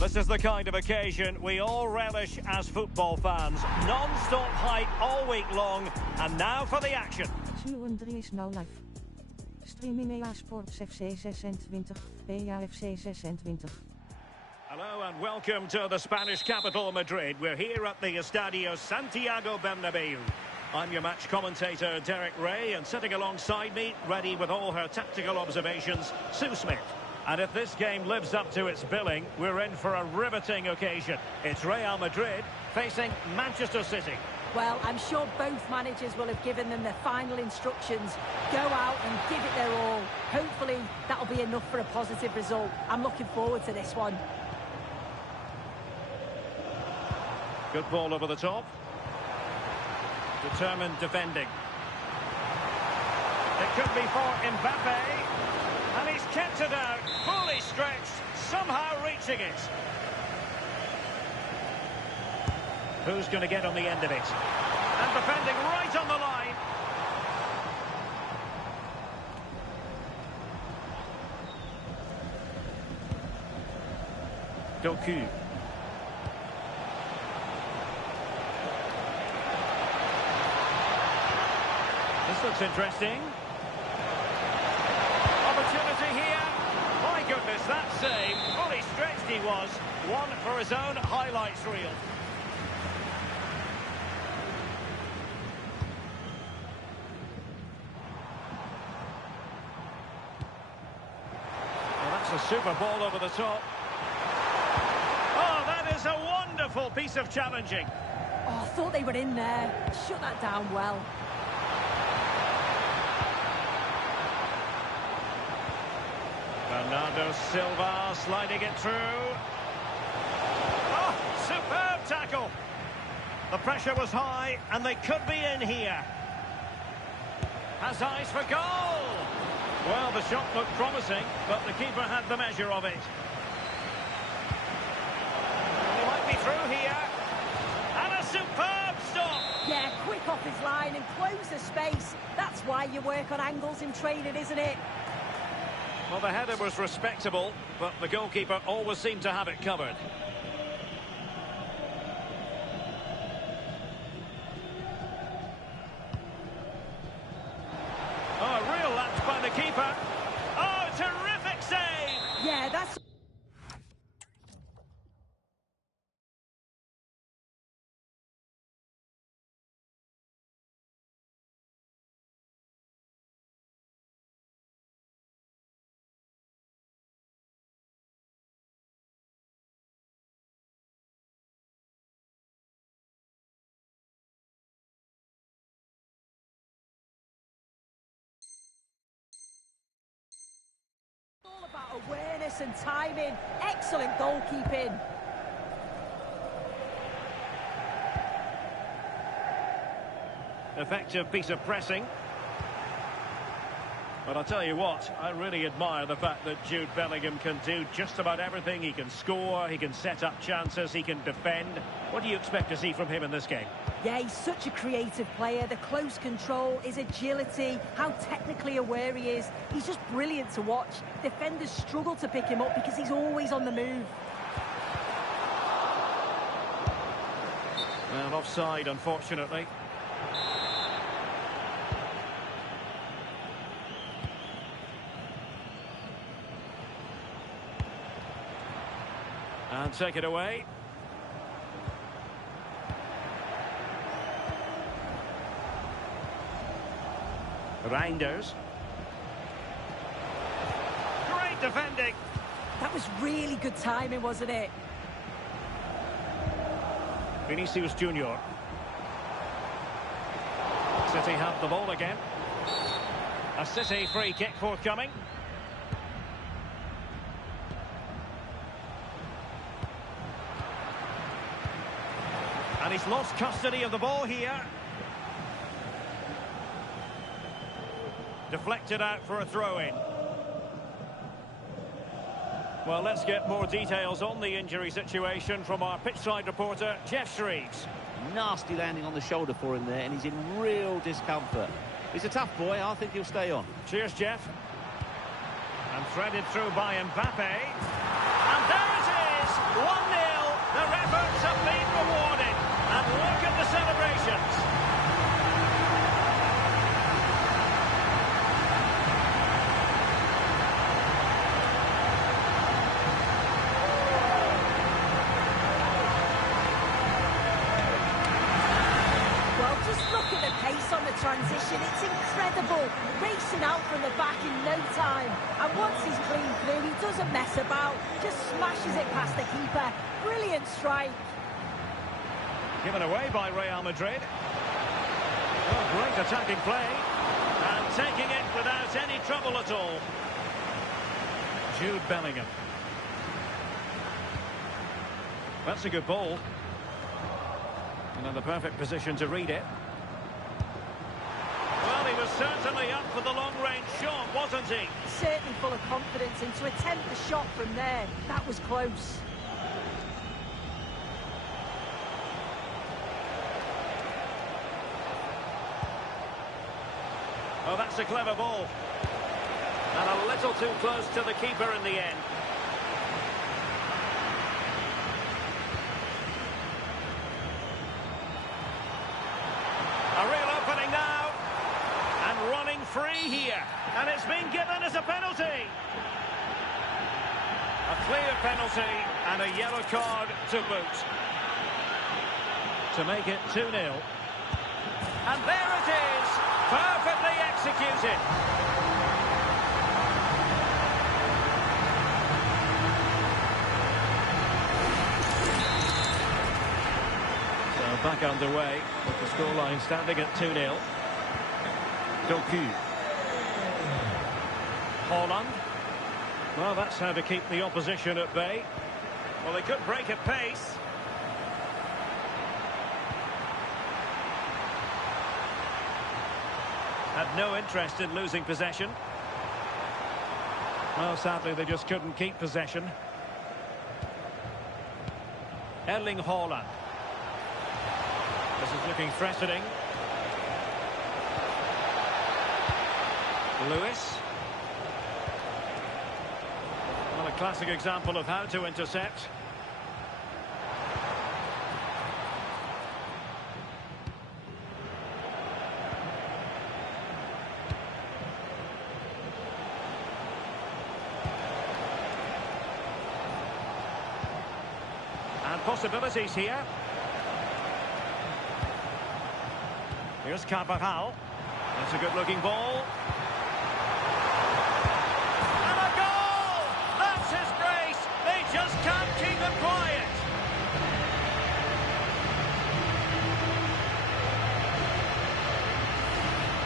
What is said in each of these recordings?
This is the kind of occasion we all relish as football fans. Non-stop hype all week long, and now for the action. 3 is now live. Streaming EA Sports FC 26, PAFC 26. Hello and welcome to the Spanish capital, Madrid. We're here at the Estadio Santiago Bernabeu. I'm your match commentator, Derek Ray, and sitting alongside me, ready with all her tactical observations, Sue Smith. And if this game lives up to its billing, we're in for a riveting occasion. It's Real Madrid facing Manchester City. Well, I'm sure both managers will have given them their final instructions. Go out and give it their all. Hopefully, that'll be enough for a positive result. I'm looking forward to this one. Good ball over the top. Determined defending. It could be for Mbappe. And he's kept it out, fully stretched, somehow reaching it. Who's going to get on the end of it? And defending right on the line. Doku. This looks interesting. Opportunity here. My goodness, that save. Fully stretched he was. One for his own highlights reel. Well, that's a super ball over the top. Oh, that is a wonderful piece of challenging. Oh, I thought they were in there. Shut that down well. Bernardo Silva sliding it through. Oh, superb tackle. The pressure was high, and they could be in here. Has eyes for goal. Well, the shot looked promising, but the keeper had the measure of it. He might be through here. And a superb stop. Yeah, quick off his line and close the space. That's why you work on angles in training, isn't it? Well, the header was respectable, but the goalkeeper always seemed to have it covered. Oh, a real lapse by the keeper. Oh, terrific save! Yeah, that's... all about awareness and timing. Excellent goalkeeping. Effective piece of pressing. But I'll tell you what, I really admire the fact that Jude Bellingham can do just about everything. He can score, he can set up chances, he can defend. What do you expect to see from him in this game? Yeah, he's such a creative player. The close control, his agility, how technically aware he is. He's just brilliant to watch. Defenders struggle to pick him up because he's always on the move. Well, offside, unfortunately. And take it away. Reinders. Great defending. That was really good timing, wasn't it? Vinicius Junior. City have the ball again. A City free kick forthcoming. And he's lost custody of the ball here. Deflected out for a throw-in. Well, let's get more details on the injury situation from our pitchside reporter, Jeff Shreves. Nasty landing on the shoulder for him there, and he's in real discomfort. He's a tough boy. I think he'll stay on. Cheers, Jeff. And threaded through by Mbappe. And there it is! 1-0. Their efforts have been rewarded. And look at the celebrations. On the transition, it's incredible, racing out from the back in no time, and once he's clean through, he doesn't mess about, just smashes it past the keeper. Brilliant strike. Given away by Real Madrid. Oh, great attacking play, and taking it without any trouble at all. Jude Bellingham. That's a good ball, and in the perfect position to read it. Well, he was certainly up for the long-range shot, wasn't he? Certainly full of confidence, and to attempt the shot from there, that was close. Oh, that's a clever ball. And a little too close to the keeper in the end. A real opening now. Running free here, and it's been given as a penalty. A clear penalty and a yellow card to boot. To make it 2-0. And there it is, perfectly executed. So back underway with the scoreline standing at 2-0. Haaland. Well, that's how to keep the opposition at bay. Well, they could break at pace. Had no interest in losing possession. Well, sadly, they just couldn't keep possession. Erling Haaland. This is looking threatening. Lewis. Well, a classic example of how to intercept. And possibilities here. Here's Carvajal. That's a good-looking ball. Just can't keep them quiet.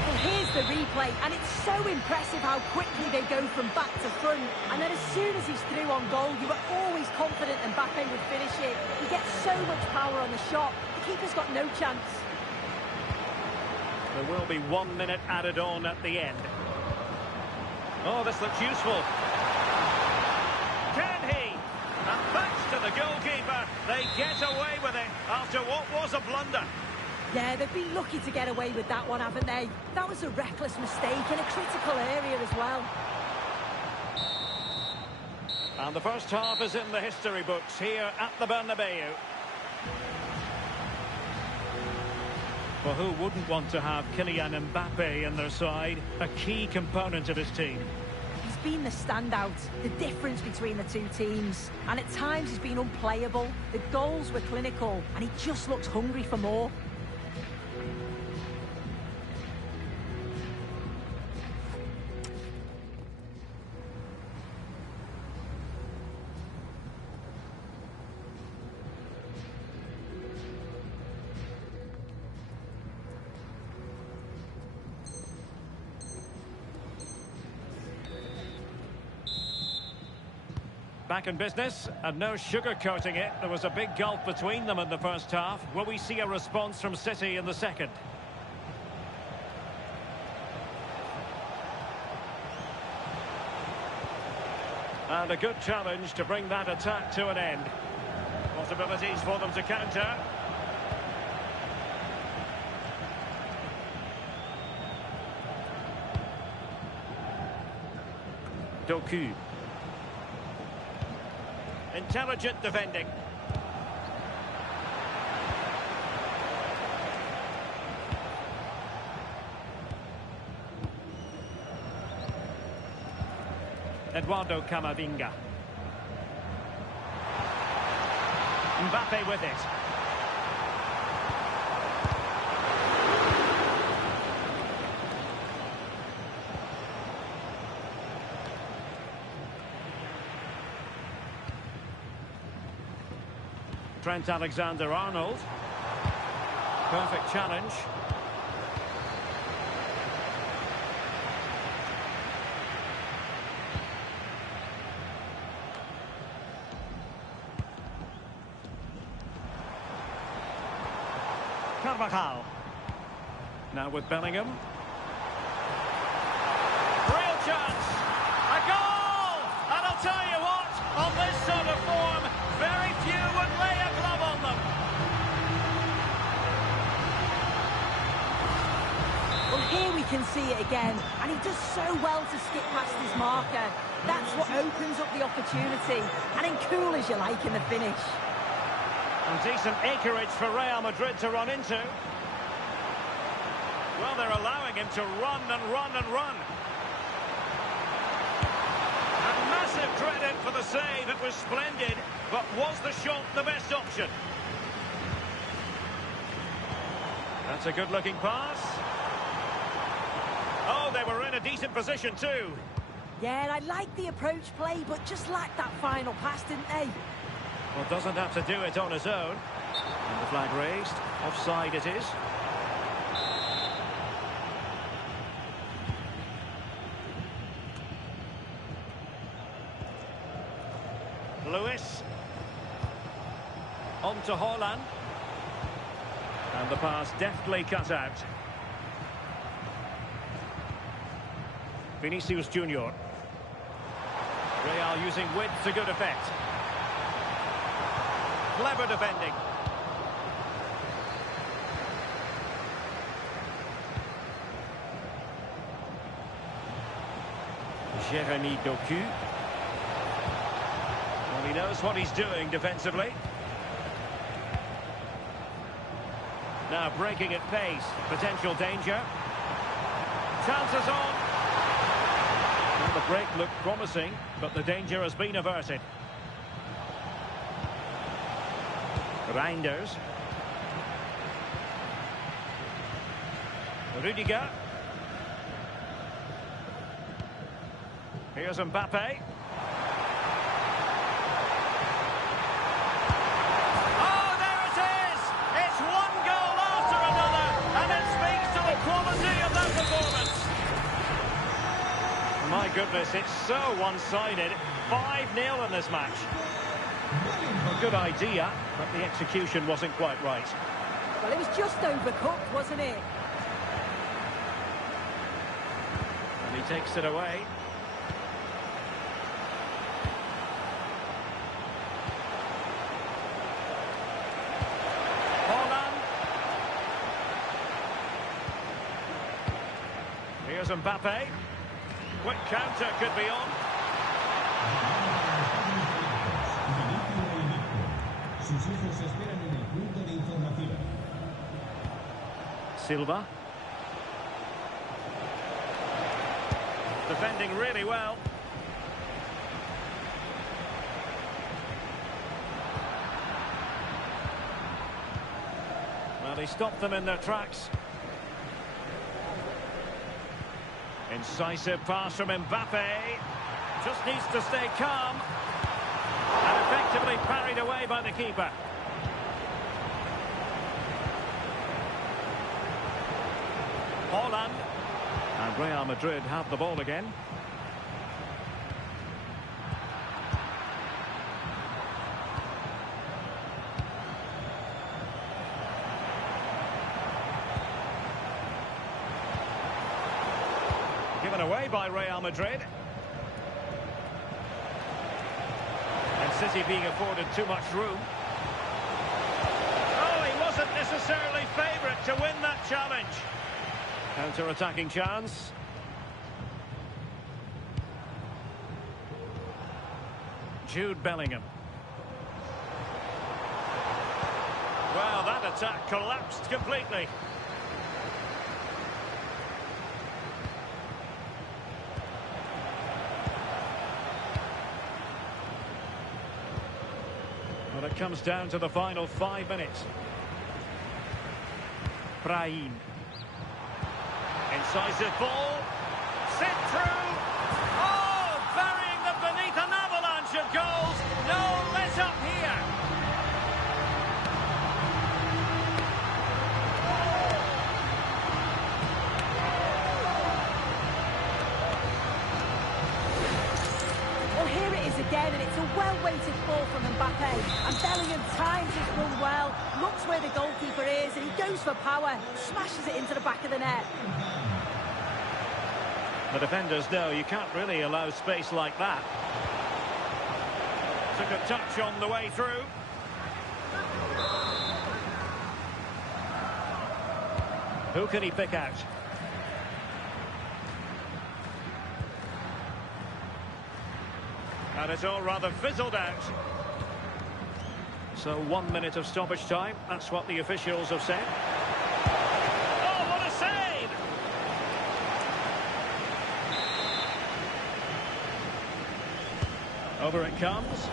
Well, here's the replay, and it's so impressive how quickly they go from back to front. And then as soon as he's through on goal, you were always confident Mbappe would finish it. He gets so much power on the shot, the keeper's got no chance. There will be 1 minute added on at the end. Oh, this looks useful. Can he? And thanks to the goalkeeper, they get away with it after what was a blunder. Yeah, they've been lucky to get away with that one, haven't they? That was a reckless mistake in a critical area as well. And the first half is in the history books here at the Bernabeu. Well, who wouldn't want to have Kylian Mbappe in their side, a key component of his team? He's been the standout, the difference between the two teams. And at times he's been unplayable. The goals were clinical, and he just looks hungry for more. Back in business, and no sugarcoating it. There was a big gulf between them in the first half. Will we see a response from City in the second? And a good challenge to bring that attack to an end. Possibilities for them to counter. Doku. Intelligent defending. Eduardo Camavinga. Mbappe with it. Trent Alexander-Arnold. Perfect challenge. Carvajal. Now with Bellingham. Real chance. A goal! And I'll tell you what, on this sort of form, very few would lay a glove on them. Well, here we can see it again, and he does so well to skip past his marker. That's what opens up the opportunity, and then cool as you like in the finish. And decent acreage for Real Madrid to run into. Well, they're allowing him to run and run and run. And massive credit for the save. It was splendid, but was the shot the best option? That's a good-looking pass. Oh, they were in a decent position too. Yeah, I like the approach play, but just lacked that final pass, didn't they? Well, doesn't have to do it on his own. And the flag raised. Offside it is. Lewis. On to Haaland. And the pass deftly cut out. Vinicius Junior. Real using width to good effect. Clever defending. Jérémy Doku. Well, he knows what he's doing defensively. Now breaking at pace. Potential danger. Chances on. Well, the break looked promising, but the danger has been averted. Reinders. Rudiger. Here's Mbappe. Oh, there it is! It's one goal after another, and it speaks to the quality of that performance. My goodness, it's so one-sided. 5-0 in this match. A good idea, but the execution wasn't quite right. Well, it was just overcooked, wasn't it? And he takes it away. Haaland. Here's Mbappe. Quick counter could be on. Sus hijos esperan en el punto de información. Silva. Defending really well. Well, he stopped them in their tracks. Incisive pass from Mbappe. Just needs to stay calm. And effectively parried away by the keeper. Haaland. And Real Madrid have the ball again. Given away by Real Madrid. And City being afforded too much room. Oh, he wasn't necessarily favourite to win that challenge. Counter-attacking chance. Jude Bellingham. Well, that attack collapsed completely. Well, it comes down to the final 5 minutes. Brahim. Incisive ball. Sent through. Oh, burying them beneath an avalanche of goals. No let up here. Well, here it is again, and it's a well-weighted ball from Mbappe. And Bellingham times his run well, looks where the goalkeeper is, and he goes for power, smashes it into the back of the net. The defenders know you can't really allow space like that. Took a touch on the way through. Who can he pick out? And it's all rather fizzled out. So 1 minute of stoppage time. That's what the officials have said. Oh, what a save! Over it comes.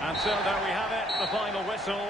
And so there we have it, the final whistle.